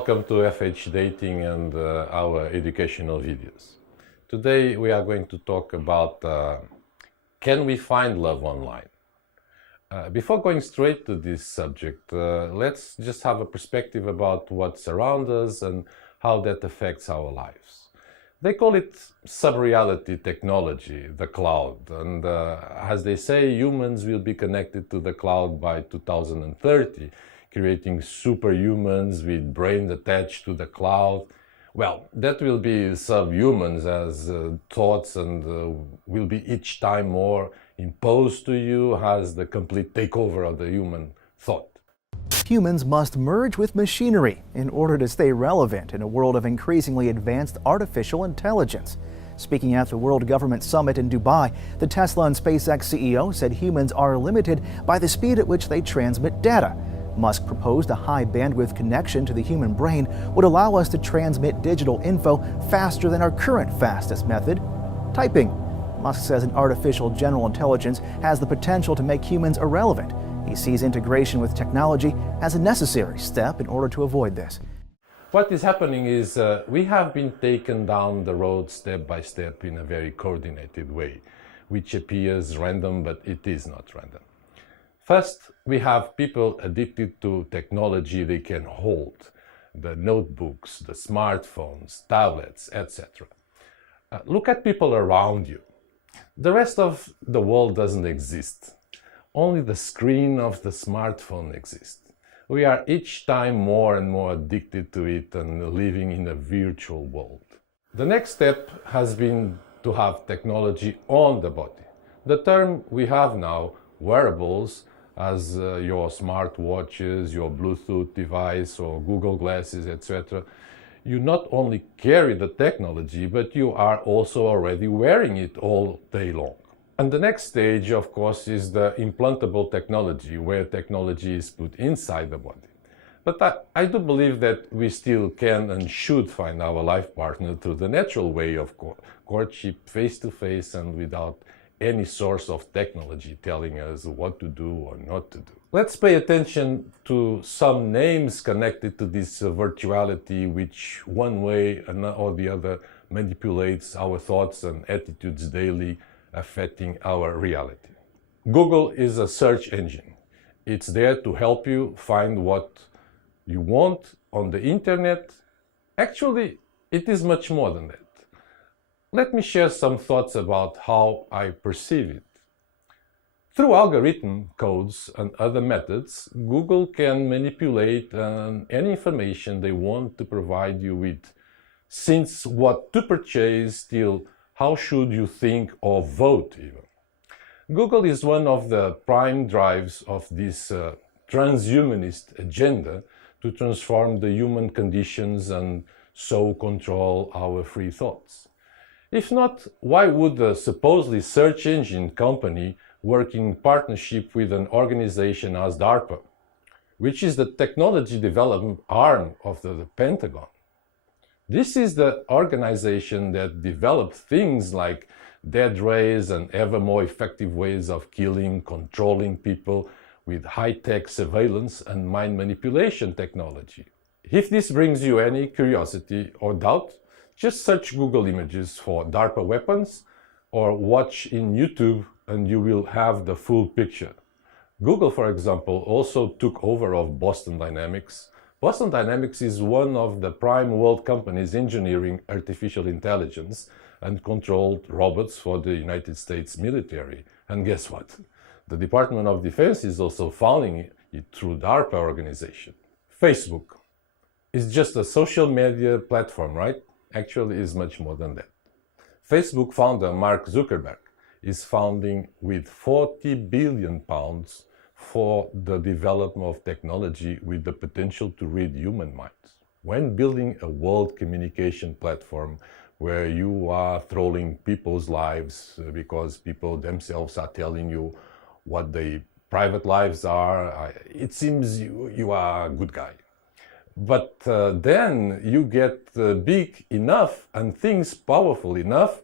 welcome to FH Dating and our educational videos. Today we are going to talk about can we find love online? Before going straight to this subject, let's just have a perspective about what's around us and how that affects our lives. They call it sub-reality technology, the cloud, and as they say, humans will be connected to the cloud by 2030, creating superhumans with brains attached to the cloud. Well, that will be subhumans as thoughts and will be each time more imposed to you as the complete takeover of the human thought. Humans must merge with machinery in order to stay relevant in a world of increasingly advanced artificial intelligence. Speaking at the World Government Summit in Dubai, the Tesla and SpaceX CEO said humans are limited by the speed at which they transmit data. Musk proposed a high-bandwidth connection to the human brain would allow us to transmit digital info faster than our current fastest method, typing. Musk says an artificial general intelligence has the potential to make humans irrelevant. He sees integration with technology as a necessary step in order to avoid this. What is happening is we have been taken down the road step by step in a very coordinated way, which appears random, but it is not random. First, we have people addicted to technology they can hold, the notebooks, the smartphones, tablets, etc. Look at people around you. The rest of the world doesn't exist. Only the screen of the smartphone exists. We are each time more and more addicted to it and living in a virtual world. The next step has been to have technology on the body. The term we have now, wearables, as your smartwatches, your Bluetooth device or Google glasses, etc. You not only carry the technology, but you are also already wearing it all day long. And the next stage, of course, is the implantable technology, where technology is put inside the body. But I do believe that we still can and should find our life partner through the natural way of courtship, face-to-face and without any source of technology telling us what to do or not to do. Let's pay attention to some names connected to this virtuality, which one way or the other manipulates our thoughts and attitudes daily, affecting our reality. Google is a search engine. It's there to help you find what you want on the internet. Actually, it is much more than that. Let me share some thoughts about how I perceive it. Through algorithm codes and other methods, Google can manipulate any information they want to provide you with, since what to purchase till how should you think or vote even. Google is one of the prime drives of this transhumanist agenda to transform the human conditions and so control our free thoughts. If not, why would a supposedly search engine company work in partnership with an organization as DARPA, which is the technology development arm of the Pentagon? This is the organization that developed things like dead rays and ever more effective ways of killing, controlling people with high-tech surveillance and mind manipulation technology. If this brings you any curiosity or doubt, just search Google images for DARPA weapons or watch in YouTube and you will have the full picture. Google, for example, also took over of Boston Dynamics. Boston Dynamics is one of the prime world companies engineering artificial intelligence and controlled robots for the United States military. And guess what? The Department of Defense is also funding it through DARPA organization. Facebook is just a social media platform, right? Actually is much more than that. Facebook founder Mark Zuckerberg is funding with £40 billion for the development of technology with the potential to read human minds. When building a world communication platform where you are trolling people's lives because people themselves are telling you what their private lives are, it seems you are a good guy. But then you get big enough and things powerful enough,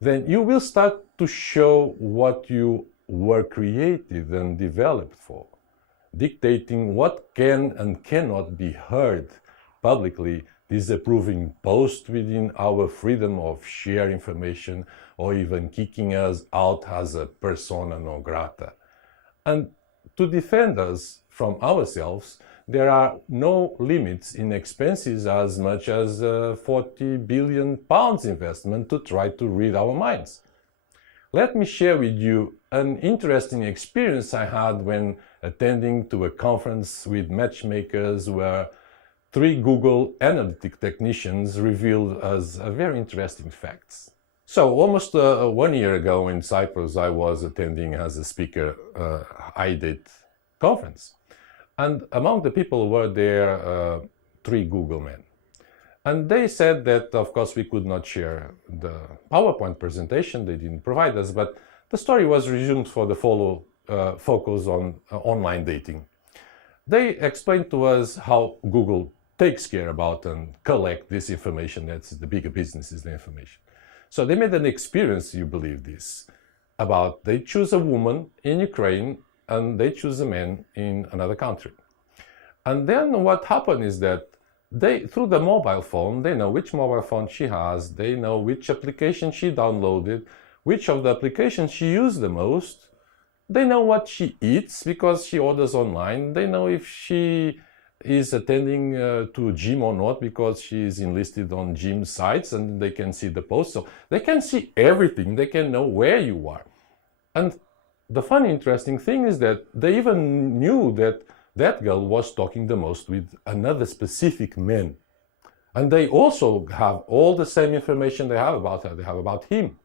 then you will start to show what you were created and developed for, dictating what can and cannot be heard, publicly disapproving posts within our freedom of share information, or even kicking us out as a persona non grata. And to defend us from ourselves, there are no limits in expenses as much as £40 billion investment to try to read our minds. Let me share with you an interesting experience I had when attending to a conference with matchmakers where 3 Google Analytics technicians revealed us a very interesting facts. So almost 1 year ago in Cyprus, I was attending as a speaker IDIT conference. And among the people were there 3 Google men. And they said that, of course, we could not share the PowerPoint presentation. They didn't provide us, but the story was resumed for the focus on online dating. They explained to us how Google takes care about and collect this information. That's the bigger business, is the information. So they made an experience, you believe this, about they choose a woman in Ukraine and they choose a man in another country. And then what happened is that they, through the mobile phone, they know which mobile phone she has, they know which application she downloaded, which of the applications she used the most, they know what she eats because she orders online, they know if she is attending to a gym or not because she is enlisted on gym sites, and they can see the posts. So they can see everything, they can know where you are. And the funny, interesting thing is that they even knew that that girl was talking the most with another specific man. And they also have all the same information they have about her, they have about him.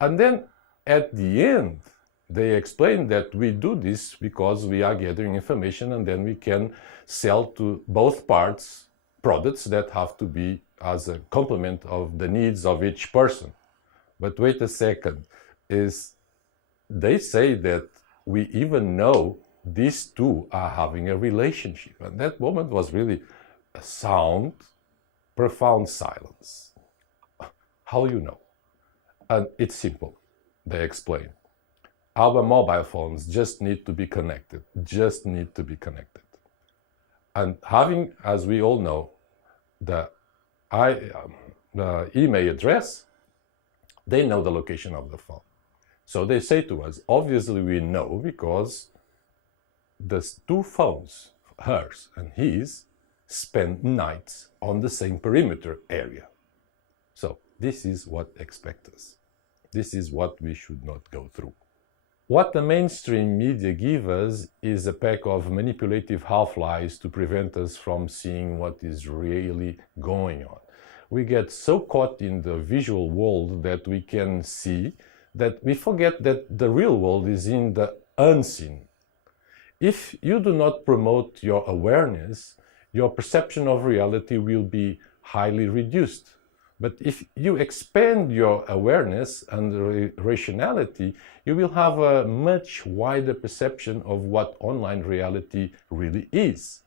And then at the end, they explain that we do this because we are gathering information and then we can sell to both parts products that have to be as a complement of the needs of each person. But wait a second, they say that we even know these two are having a relationship. And that moment was really a sound, profound silence. How you know? And it's simple, they explain. Our mobile phones just need to be connected, And having, as we all know, the email address, they know the location of the phone. So they say to us, obviously we know because the 2 phones, hers and his, spend nights on the same perimeter area. So this is what expects us. This is what we should not go through. What the mainstream media give us is a pack of manipulative half-lies to prevent us from seeing what is really going on. We get so caught in the visual world that we can see that we forget that the real world is in the unseen. If you do not promote your awareness, your perception of reality will be highly reduced. But if you expand your awareness and rationality, you will have a much wider perception of what online reality really is.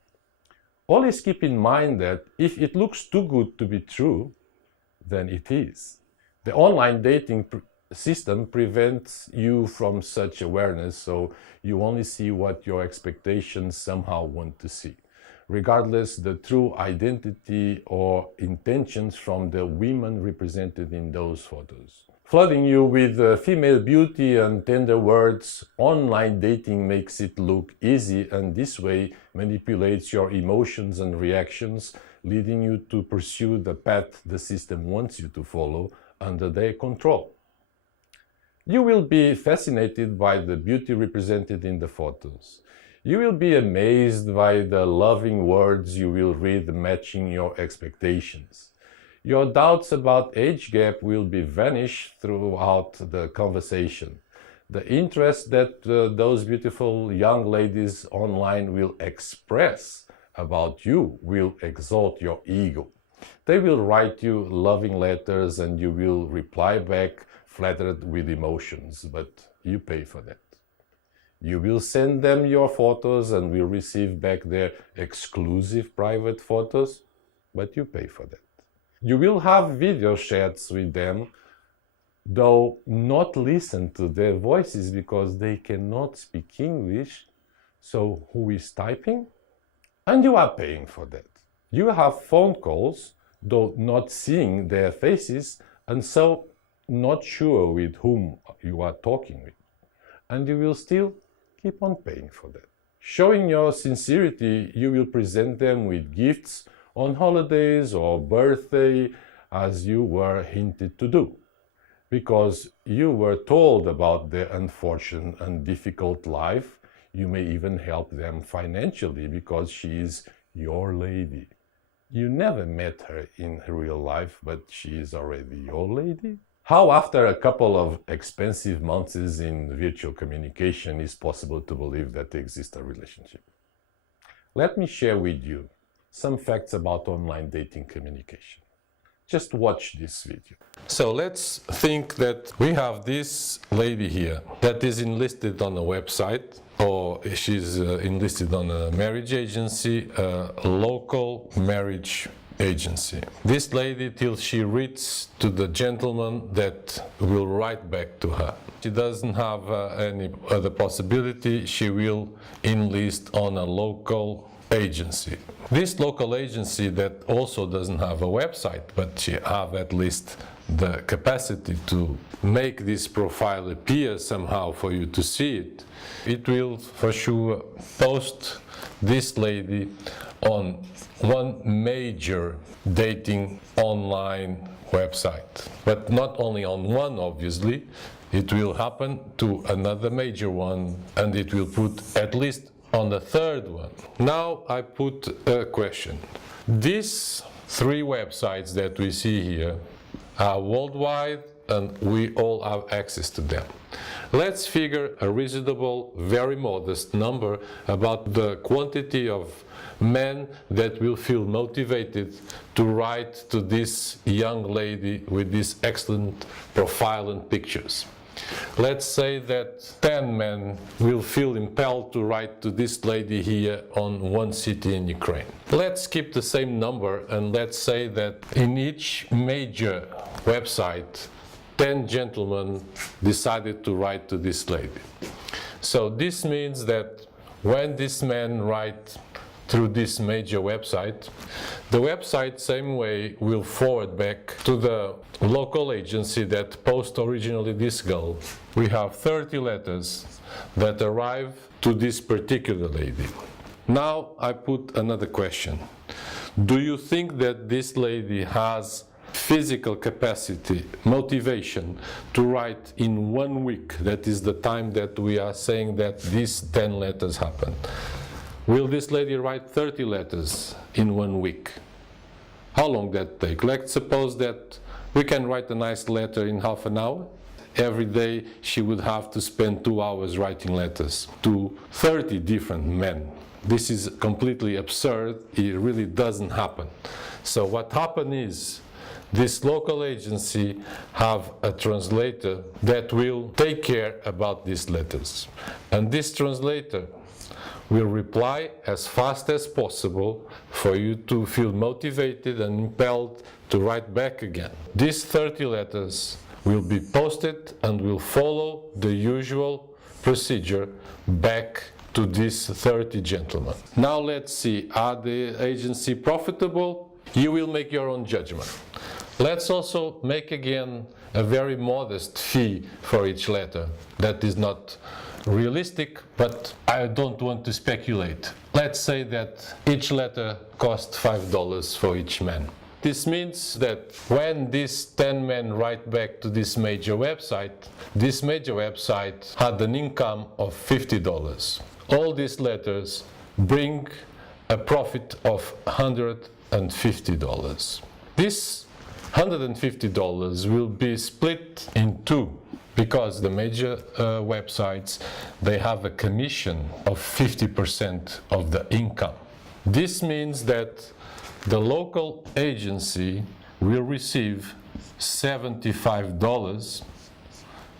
Always keep in mind that if it looks too good to be true, then it is. The online dating system prevents you from such awareness, so you only see what your expectations somehow want to see, regardless the true identity or intentions from the women represented in those photos. Flooding you with female beauty and tender words, online dating makes it look easy, and this way manipulates your emotions and reactions, leading you to pursue the path the system wants you to follow under their control. You will be fascinated by the beauty represented in the photos. You will be amazed by the loving words you will read matching your expectations. Your doubts about age gap will be vanished throughout the conversation. The interest that those beautiful young ladies online will express about you will exalt your ego. They will write you loving letters and you will reply back flattered with emotions, but you pay for that. You will send them your photos and will receive back their exclusive private photos, but you pay for that. You will have video chats with them, though not listen to their voices because they cannot speak English. So who is typing? And you are paying for that. You have phone calls, though not seeing their faces, and so not sure with whom you are talking with. And you will still keep on paying for that. Showing your sincerity, you will present them with gifts on holidays or birthday, as you were hinted to do, because you were told about their unfortunate and difficult life. You may even help them financially because she is your lady. You never met her in real life, but she is already your lady? How after a couple of expensive months in virtual communication is possible to believe that exists a relationship? Let me share with you some facts about online dating communication. Just watch this video. So let's think that we have this lady here that is enlisted on a website, or she's enlisted on a marriage agency, a local marriage agency. This lady, till she reads to the gentleman that will write back to her. She doesn't have any other possibility. She will enlist on a local agency. This local agency that also doesn't have a website, but she have at least the capacity to make this profile appear somehow for you to see it. It will for sure post this lady on one major dating online website. But not only on one, obviously, it will happen to another major one, and it will put at least on the third one. Now I put a question. These three websites that we see here are worldwide, and we all have access to them. Let's figure a reasonable, very modest number about the quantity of men that will feel motivated to write to this young lady with this excellent profile and pictures. Let's say that 10 men will feel impelled to write to this lady here on one city in Ukraine. Let's keep the same number, and let's say that in each major website 10 gentlemen decided to write to this lady. So this means that when these men write through this major website, the website same way will forward back to the local agency that posted originally this girl. We have 30 letters that arrive to this particular lady. Now I put another question. Do you think that this lady has physical capacity, motivation to write in 1 week? That is the time that we are saying that these 10 letters happen. Will this lady write 30 letters in 1 week? How long that take? Let's suppose that we can write a nice letter in half an hour. Every day she would have to spend 2 hours writing letters to 30 different men. This is completely absurd. It really doesn't happen. So what happened is, this local agency have a translator that will take care about these letters. And this translator will reply as fast as possible for you to feel motivated and impelled to write back again. These 30 letters will be posted and will follow the usual procedure back to these 30 gentlemen. Now let's see, are the agency profitable? You will make your own judgment. Let's also make again a very modest fee for each letter. That is not realistic, but I don't want to speculate. Let's say that each letter costs $5 for each man. This means that when these 10 men write back to this major website had an income of $50. All these letters bring a profit of $150. This $150 will be split in two, because the major websites, they have a commission of 50% of the income. This means that the local agency will receive $75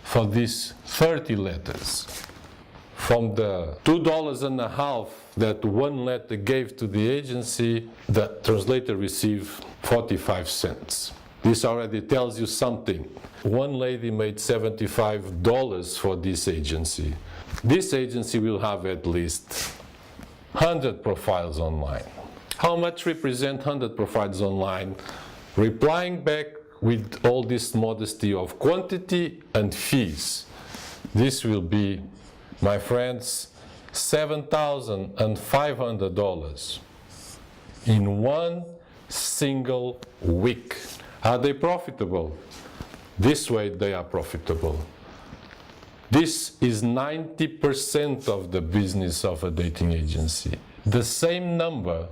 for these 30 letters. From the $2.50 that one letter gave to the agency, the translator received 45 cents. This already tells you something. One lady made $75 for this agency. This agency will have at least 100 profiles online. How much represent 100 profiles online? Replying back with all this modesty of quantity and fees. This will be, my friends, $7,500 in one single week. Are they profitable? This way they are profitable. This is 90% of the business of a dating agency. The same number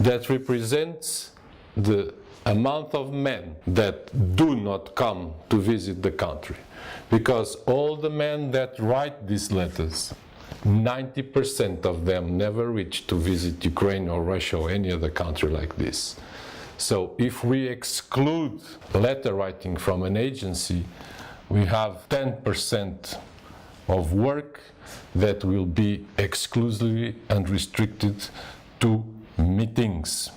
that represents the amount of men that do not come to visit the country. Because all the men that write these letters, 90% of them never reach to visit Ukraine or Russia or any other country like this. So if we exclude letter writing from an agency, we have 10% of work that will be exclusively and restricted to meetings.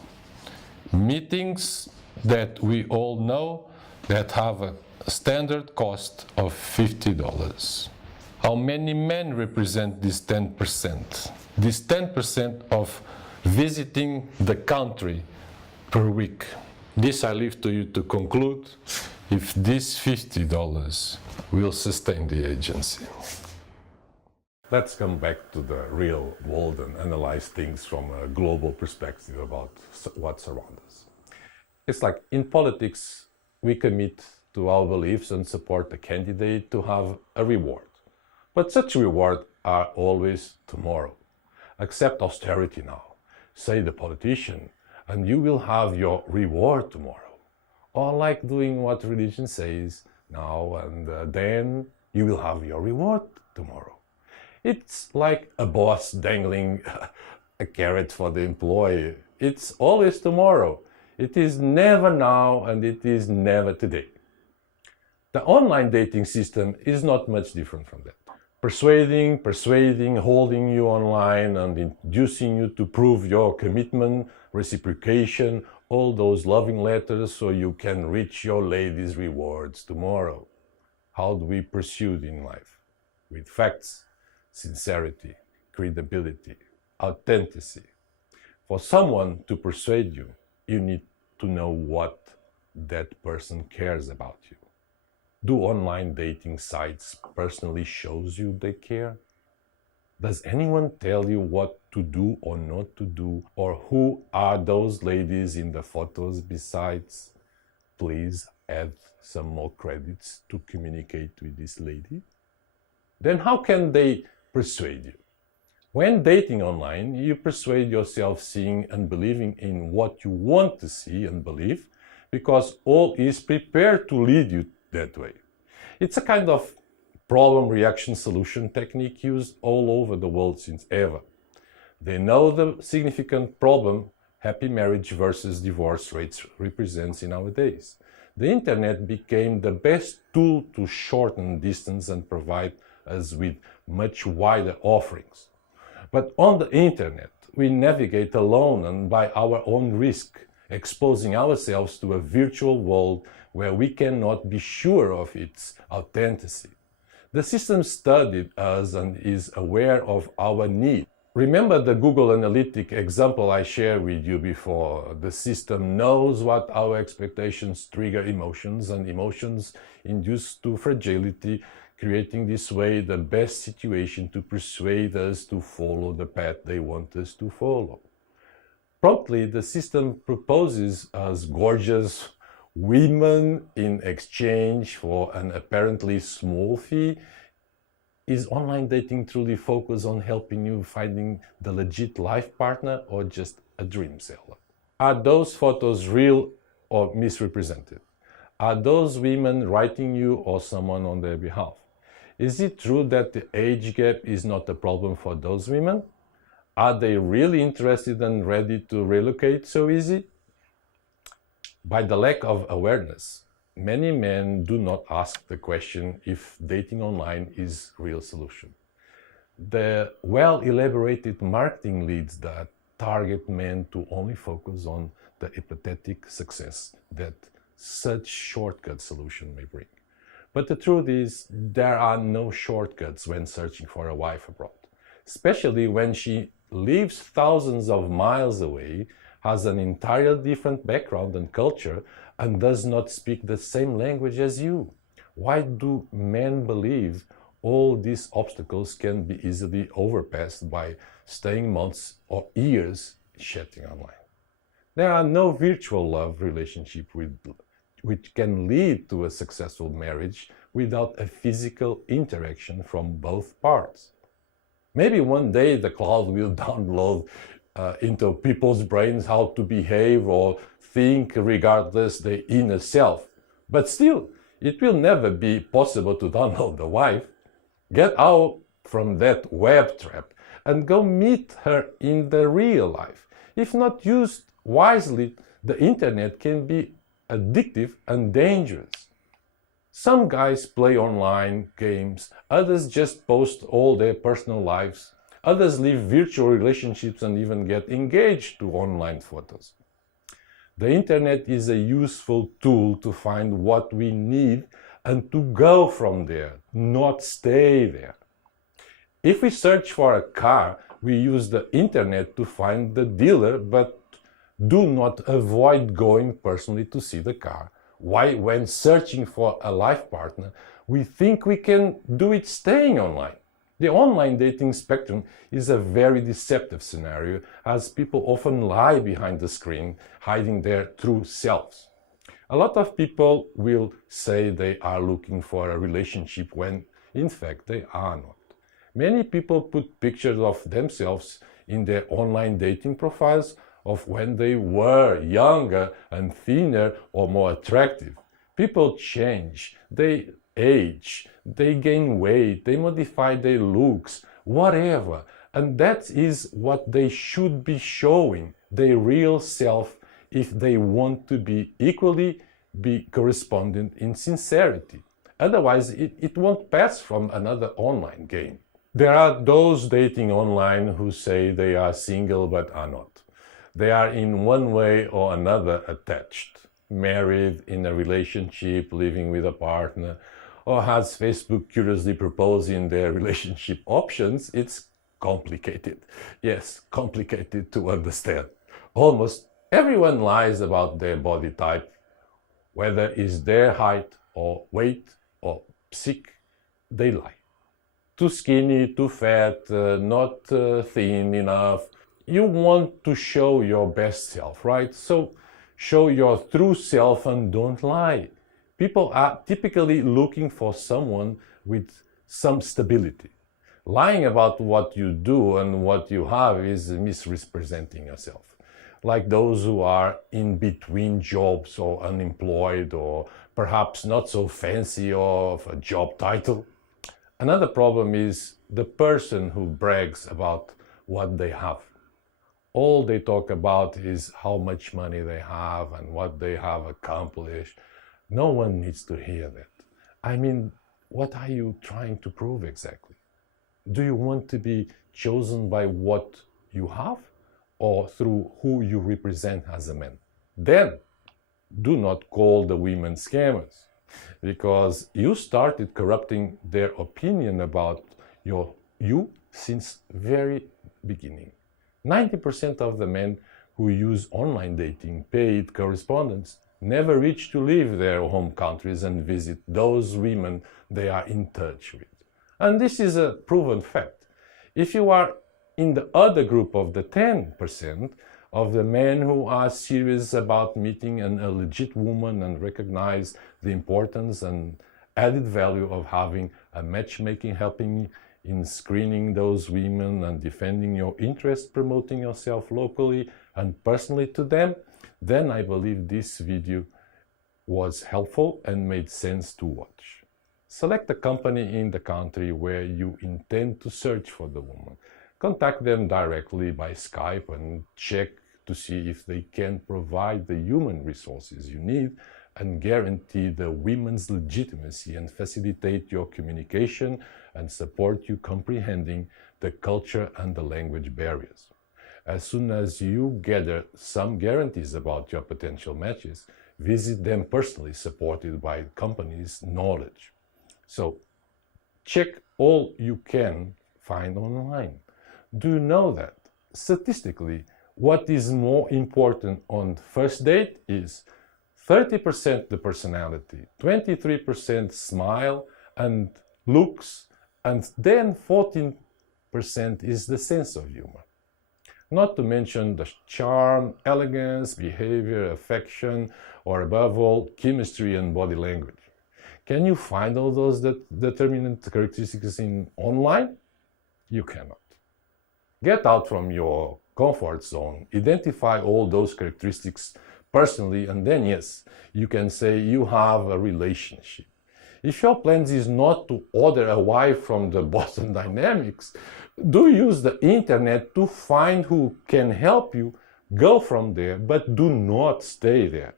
Meetings that we all know that have a standard cost of $50. How many men represent this 10%? This 10% of visiting the country per week. This I leave to you to conclude if this $50 will sustain the agency. Let's come back to the real world and analyze things from a global perspective about what's around us. It's like in politics, we commit to our beliefs and support the candidate to have a reward. But such reward are always tomorrow. Accept austerity now, say the politician, and you will have your reward tomorrow. Or like doing what religion says now and then you will have your reward tomorrow. It's like a boss dangling a carrot for the employee. It's always tomorrow. It is never now and it is never today. The online dating system is not much different from that. Persuading, holding you online and inducing you to prove your commitment, reciprocation, all those loving letters so you can reach your lady's rewards tomorrow. How do we pursue it in life? With facts, sincerity, credibility, authenticity. For someone to persuade you, you need to know what that person cares about you. Do online dating sites personally shows you they care? Does anyone tell you what to do or not to do? Or who are those ladies in the photos besides? Please add some more credits to communicate with this lady. Then how can they persuade you? When dating online, you persuade yourself seeing and believing in what you want to see and believe, because all is prepared to lead you that way. It's a kind of problem reaction solution technique used all over the world since ever. They know the significant problem happy marriage versus divorce rates represents in our days. The internet became the best tool to shorten distance and provide us with much wider offerings. But on the internet, we navigate alone and by our own risk, exposing ourselves to a virtual world where we cannot be sure of its authenticity. The system studied us and is aware of our need. Remember the Google Analytics example I shared with you before. The system knows what our expectations trigger emotions, and emotions induce to fragility, creating this way the best situation to persuade us to follow the path they want us to follow. Promptly, the system proposes us gorgeous women in exchange for an apparently small fee. Is online dating truly focused on helping you finding the legit life partner or just a dream seller? Are those photos real or misrepresented? Are those women writing you or someone on their behalf? Is it true that the age gap is not a problem for those women? Are they really interested and ready to relocate so easy? By the lack of awareness, many men do not ask the question if dating online is a real solution. The well-elaborated marketing leads that target men to only focus on the hypothetic success that such shortcut solution may bring. But the truth is, there are no shortcuts when searching for a wife abroad, especially when she lives thousands of miles away. has an entirely different background and culture and does not speak the same language as you? Why do men believe all these obstacles can be easily overpassed by staying months or years chatting online? There are no virtual love relationships which can lead to a successful marriage without a physical interaction from both parts. Maybe one day the cloud will download into people's brains how to behave or think regardless their inner self. But still, it will never be possible to download the wife. Get out from that web trap and go meet her in the real life. If not used wisely, the internet can be addictive and dangerous. Some guys play online games, others just post all their personal lives, others live virtual relationships and even get engaged to online photos. The internet is a useful tool to find what we need and to go from there, not stay there. If we search for a car, we use the internet to find the dealer, but do not avoid going personally to see the car. Why, when searching for a life partner, we think we can do it staying online? The online dating spectrum is a very deceptive scenario, as people often lie behind the screen, hiding their true selves. A lot of people will say they are looking for a relationship when, in fact, they are not. Many people put pictures of themselves in their online dating profiles of when they were younger and thinner or more attractive. People change, they age, they gain weight, they modify their looks, whatever. And that is what they should be showing, their real self, if they want to be equally correspondent in sincerity. Otherwise, it won't pass from another online game. There are those dating online who say they are single but are not. They are in one way or another attached, married, in a relationship, living with a partner, or has Facebook curiously proposing their relationship options. It's complicated. Yes, complicated to understand. Almost everyone lies about their body type, whether it's their height or weight or sick, they lie. Too skinny, too fat, not thin enough. You want to show your best self, right? So show your true self and don't lie. People are typically looking for someone with some stability. Lying about what you do and what you have is misrepresenting yourself. Like those who are in between jobs or unemployed or perhaps not so fancy of a job title. Another problem is the person who brags about what they have. All they talk about is how much money they have and what they have accomplished. No one needs to hear that. I mean, what are you trying to prove exactly? Do you want to be chosen by what you have or through who you represent as a man? Then, do not call the women scammers, because you started corrupting their opinion about you since very beginning. 90% of the men who use online dating, paid correspondence, never reach to leave their home countries and visit those women they are in touch with. And this is a proven fact. If you are in the other group of the 10% of the men who are serious about meeting a legit woman and recognize the importance and added value of having a matchmaking helping in screening those women and defending your interests, promoting yourself locally and personally to them, then I believe this video was helpful and made sense to watch. Select a company in the country where you intend to search for the woman. Contact them directly by Skype and check to see if they can provide the human resources you need and guarantee the women's legitimacy and facilitate your communication and support you comprehending the culture and the language barriers. As soon as you gather some guarantees about your potential matches, visit them personally, supported by the company's knowledge. So, check all you can find online. Do you know that, statistically, what is more important on first date is 30% the personality, 23% smile and looks, and then 14% is the sense of humor. Not to mention the charm, elegance, behavior, affection, or above all, chemistry and body language. Can you find all those determinant characteristics in online? You cannot. Get out from your comfort zone, identify all those characteristics personally, and then yes, you can say you have a relationship. If your plan is not to order a wife from the Boston Dynamics, do use the internet to find who can help you go from there, but do not stay there.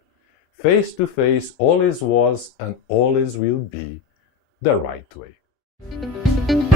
Face to face always was and always will be the right way.